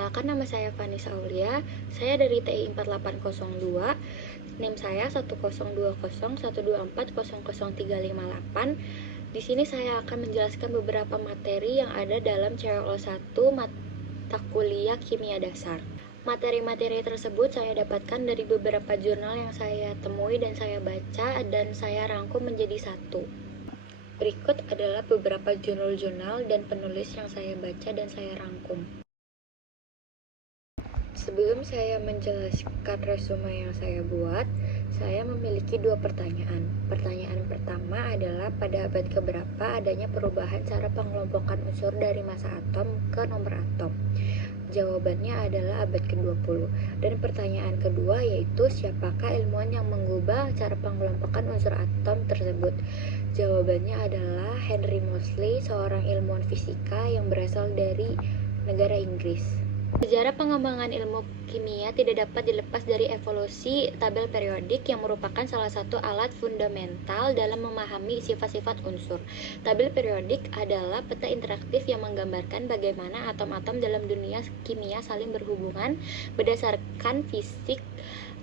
Perkenalkan, nama saya Vanessa Aulia. Saya dari TI 4802. NIM saya 10201240038. Di sini saya akan menjelaskan beberapa materi yang ada dalam CLO1 mata kuliah Kimia Dasar. Materi-materi tersebut saya dapatkan dari beberapa jurnal yang saya temui dan saya baca dan saya rangkum menjadi satu. Berikut adalah beberapa jurnal-jurnal dan penulis yang saya baca dan saya rangkum. Sebelum saya menjelaskan resume yang saya buat, saya memiliki dua pertanyaan. Pertanyaan pertama adalah pada abad keberapa adanya perubahan cara pengelompokan unsur dari massa atom ke nomor atom? Jawabannya adalah abad ke-20. Dan pertanyaan kedua yaitu siapakah ilmuwan yang mengubah cara pengelompokan unsur atom tersebut? Jawabannya adalah Henry Moseley, seorang ilmuwan fisika yang berasal dari negara Inggris. Sejarah pengembangan ilmu kimia tidak dapat dilepas dari evolusi tabel periodik yang merupakan salah satu alat fundamental dalam memahami sifat-sifat unsur. Tabel periodik adalah peta interaktif yang menggambarkan bagaimana atom-atom dalam dunia kimia saling berhubungan berdasarkan fisik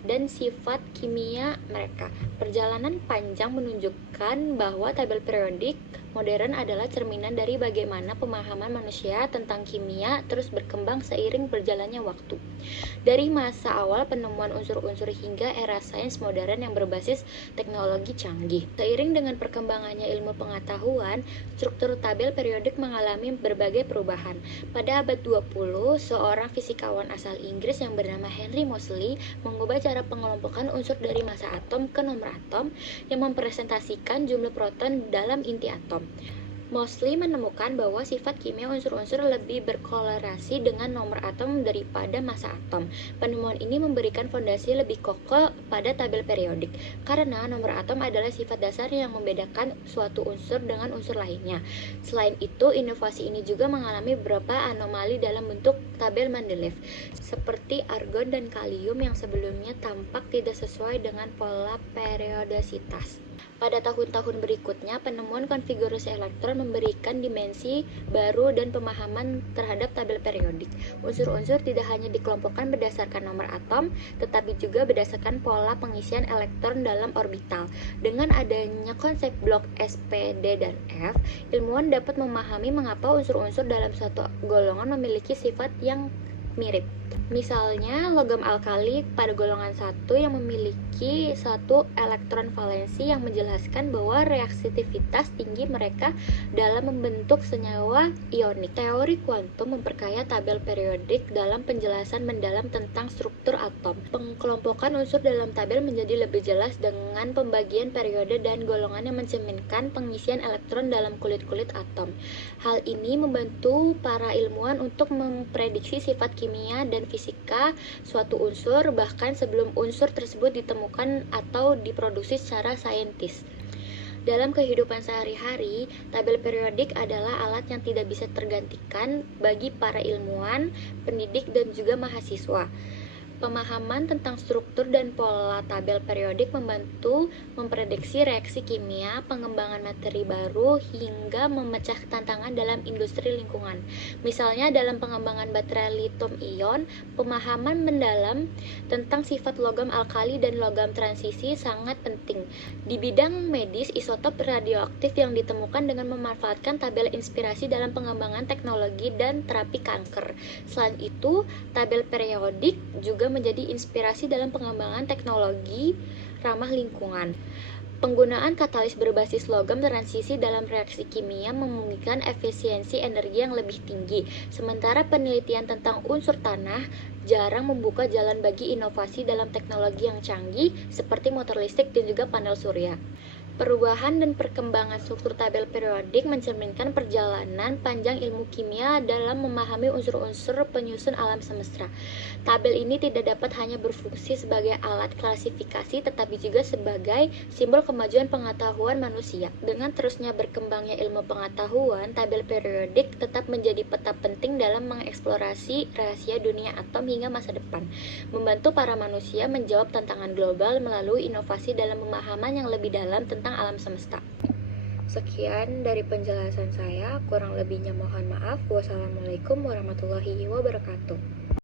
dan sifat kimia mereka. Perjalanan panjang menunjukkan bahwa tabel periodik modern adalah cerminan dari bagaimana pemahaman manusia tentang kimia terus berkembang seiring berjalannya waktu. Dari masa awal penemuan unsur-unsur hingga era sains modern yang berbasis teknologi canggih. Seiring dengan perkembangannya ilmu pengetahuan, struktur tabel periodik mengalami berbagai perubahan. Pada abad 20, seorang fisikawan asal Inggris yang bernama Henry Moseley mengubah cara pengelompokan unsur dari massa atom ke nomor atom yang mempresentasikan jumlah proton dalam inti atom. Moseley menemukan bahwa sifat kimia unsur-unsur lebih berkorelasi dengan nomor atom daripada massa atom. Penemuan ini memberikan fondasi lebih kokoh pada tabel periodik, karena nomor atom adalah sifat dasar yang membedakan suatu unsur dengan unsur lainnya. Selain itu, inovasi ini juga mengalami beberapa anomali dalam bentuk tabel Mendeleev, seperti argon dan kalium yang sebelumnya tampak tidak sesuai dengan pola periodisitas. Pada tahun-tahun berikutnya, penemuan konfigurasi elektron memberikan dimensi baru dan pemahaman terhadap tabel periodik. Unsur-unsur tidak hanya dikelompokkan berdasarkan nomor atom, tetapi juga berdasarkan pola pengisian elektron dalam orbital. Dengan adanya konsep blok S, P, D, dan F, ilmuwan dapat memahami mengapa unsur-unsur dalam suatu golongan memiliki sifat yang mirip. Misalnya, logam alkali pada golongan 1 yang memiliki satu elektron valensi yang menjelaskan bahwa reaksitivitas tinggi mereka dalam membentuk senyawa ionik. Teori kuantum memperkaya tabel periodik dalam penjelasan mendalam tentang struktur atom. Pengkelompokan unsur dalam tabel menjadi lebih jelas dengan pembagian periode dan golongan yang mencerminkan pengisian elektron dalam kulit-kulit atom. Hal ini membantu para ilmuwan untuk memprediksi sifat kimia dan fisika suatu unsur bahkan sebelum unsur tersebut ditemukan atau diproduksi secara saintis. Dalam kehidupan sehari-hari, tabel periodik adalah alat yang tidak bisa tergantikan bagi para ilmuwan, pendidik, dan juga mahasiswa. Pemahaman tentang struktur dan pola tabel periodik membantu memprediksi reaksi kimia, pengembangan materi baru, hingga memecah tantangan dalam industri lingkungan. Misalnya dalam pengembangan baterai lithium-ion, pemahaman mendalam tentang sifat logam alkali dan logam transisi sangat penting. Di bidang medis, isotop radioaktif yang ditemukan dengan memanfaatkan tabel inspirasi dalam pengembangan teknologi dan terapi kanker. Selain itu, tabel periodik juga menjadi inspirasi dalam pengembangan teknologi ramah lingkungan. Penggunaan katalis berbasis logam transisi dalam reaksi kimia memungkinkan efisiensi energi yang lebih tinggi, sementara penelitian tentang unsur tanah jarang membuka jalan bagi inovasi dalam teknologi yang canggih seperti motor listrik dan juga panel surya. Perubahan dan perkembangan struktur tabel periodik mencerminkan perjalanan panjang ilmu kimia dalam memahami unsur-unsur penyusun alam semesta. Tabel ini tidak dapat hanya berfungsi sebagai alat klasifikasi, tetapi juga sebagai simbol kemajuan pengetahuan manusia. Dengan terusnya berkembangnya ilmu pengetahuan, tabel periodik tetap menjadi peta penting dalam mengeksplorasi rahasia dunia atom hingga masa depan, membantu para manusia menjawab tantangan global melalui inovasi dalam pemahaman yang lebih dalam tentang alam semesta. Sekian dari penjelasan saya, kurang lebihnya mohon maaf. Wassalamualaikum warahmatullahi wabarakatuh.